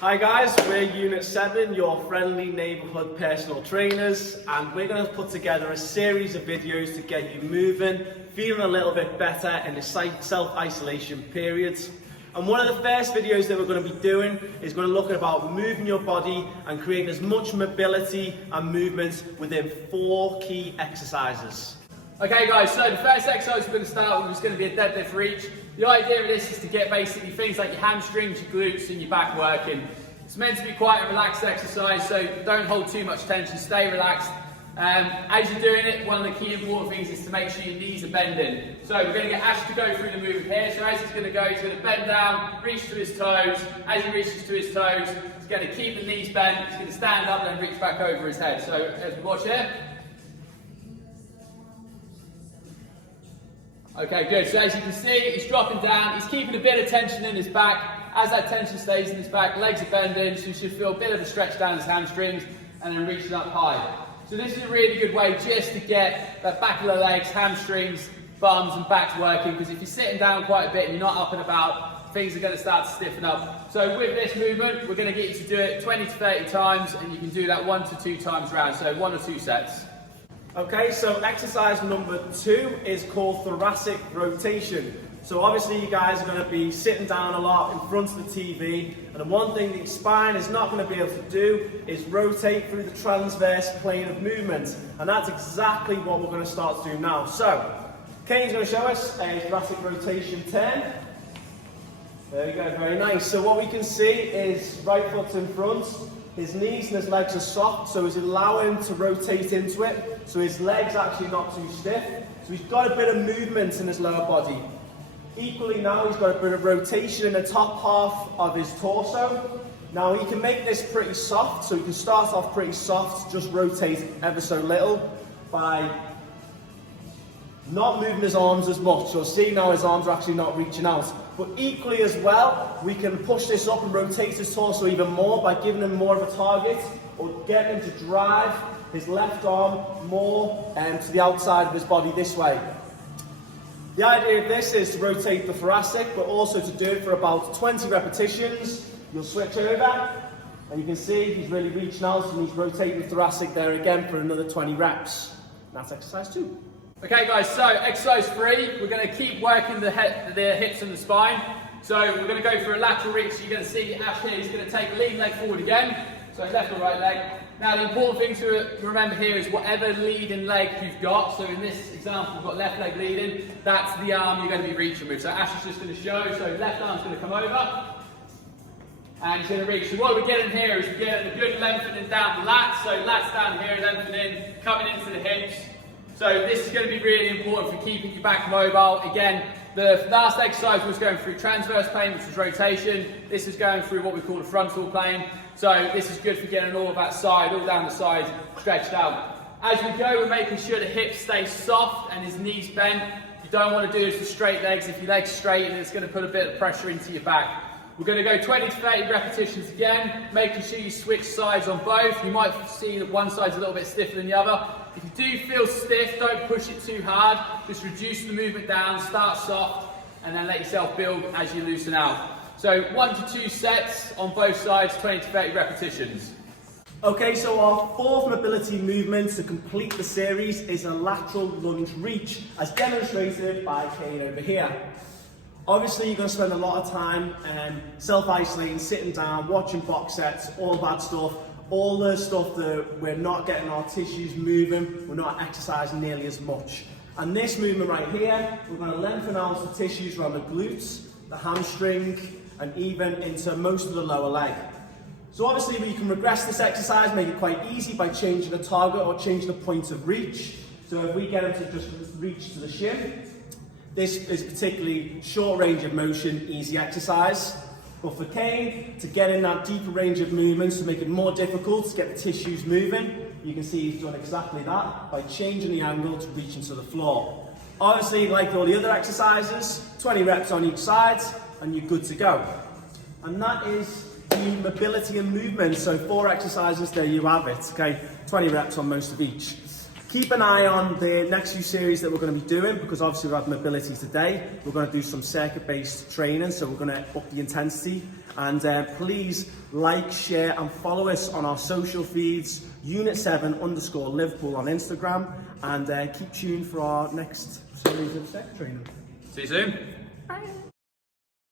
Hi guys, we're Unit 7, your friendly neighbourhood personal trainers, and we're going to put together a series of videos to get you moving, feeling a little bit better in the self-isolation periods. And one of the first videos that we're going to be doing is going to look at about moving your body and creating as much mobility and movement within 4 key exercises. Okay guys, so the first exercise we're going to start with is going to be a deadlift reach. The idea of this is to get basically things like your hamstrings, your glutes and your back working. It's meant to be quite a relaxed exercise, so don't hold too much tension, stay relaxed. As you're doing it, one of the key important things is to make sure your knees are bending. So we're going to get Ash to go through the movement here. So as he's going to go, he's going to bend down, reach to his toes. As he reaches to his toes, he's going to keep the knees bent, he's going to stand up and then reach back over his head. So as we watch here. Okay, good. So as you can see, he's dropping down. He's keeping a bit of tension in his back. As that tension stays in his back, legs are bending, so you should feel a bit of a stretch down his hamstrings and then reaching up high. So this is a really good way just to get that back of the legs, hamstrings, bums and backs working, because if you're sitting down quite a bit and you're not up and about, things are going to start to stiffen up. So with this movement, we're going to get you to do it 20 to 30 times, and you can do that 1 to 2 times round, so 1 or 2 sets. Okay, so exercise number 2 is called thoracic rotation. So obviously you guys are going to be sitting down a lot in front of the TV, and the one thing that your spine is not going to be able to do is rotate through the transverse plane of movement, and that's exactly what we're going to start to do now. So, Kane's going to show us a thoracic rotation 10. There we go, very nice. So what we can see is right foot in front, his knees and his legs are soft, so he's allowing him to rotate into it, so his legs actually not too stiff. So he's got a bit of movement in his lower body. Equally now he's got a bit of rotation in the top half of his torso. Now he can make this pretty soft, so he can start off pretty soft, just rotate ever so little by not moving his arms as much. So see now his arms are actually not reaching out. But equally as well, we can push this up and rotate his torso even more by giving him more of a target or getting him to drive his left arm more to the outside of his body this way. The idea of this is to rotate the thoracic, but also to do it for about 20 repetitions. You'll switch over, and you can see he's really reaching out and he's rotating the thoracic there again for another 20 reps. And that's exercise 2. Okay guys, so exercise 3, we're going to keep working the hips and the spine. So we're going to go for a lateral reach. So you're going to see Ash here, he's going to take lead leg forward again. So left or right leg. Now the important thing to remember here is whatever leading leg you've got, so in this example we've got left leg leading, that's the arm you're going to be reaching with. So Ash is just going to show, so left arm's going to come over, and he's going to reach. So what we're getting here is we're getting a good lengthening down the lats, so lats down here, lengthening, coming into the hips. So this is going to be really important for keeping your back mobile. Again, the last exercise was going through transverse plane, which was rotation. This is going through what we call the frontal plane. So this is good for getting all of that side, all down the side, stretched out. As we go, we're making sure the hips stay soft and his knees bent. You don't want to do this with straight legs. If your legs straighten, it's going to put a bit of pressure into your back. We're going to go 20 to 30 repetitions again, making sure you switch sides on both. You might see that one side's a little bit stiffer than the other. If you do feel stiff, don't push it too hard. Just reduce the movement down, start soft, and then let yourself build as you loosen out. So 1 to 2 sets on both sides, 20 to 30 repetitions. Okay, so our 4th mobility movement to complete the series is a lateral lunge reach, as demonstrated by Kane over here. Obviously, you're going to spend a lot of time self-isolating, sitting down, watching box sets, all that stuff. All the stuff that we're not getting our tissues moving, we're not exercising nearly as much. And this movement right here, we're going to lengthen out the tissues around the glutes, the hamstring, and even into most of the lower leg. So obviously we can regress this exercise, make it quite easy by changing the target or changing the point of reach. So if we get him to just reach to the shin, this is particularly short range of motion, easy exercise. But for Kane, to get in that deeper range of movements, to make it more difficult to get the tissues moving, you can see he's done exactly that by changing the angle to reach into the floor. Obviously, like all the other exercises, 20 reps on each side, and you're good to go. And that is the mobility and movement. So 4 exercises, there you have it. Okay, 20 reps on most of each. Keep an eye on the next few series that we're going to be doing, because obviously we have mobility today. We're going to do some circuit-based training, so we're going to up the intensity. And please like, share and follow us on our social feeds, Unit7_Liverpool on Instagram, and keep tuned for our next series of circuit training. See you soon. Bye.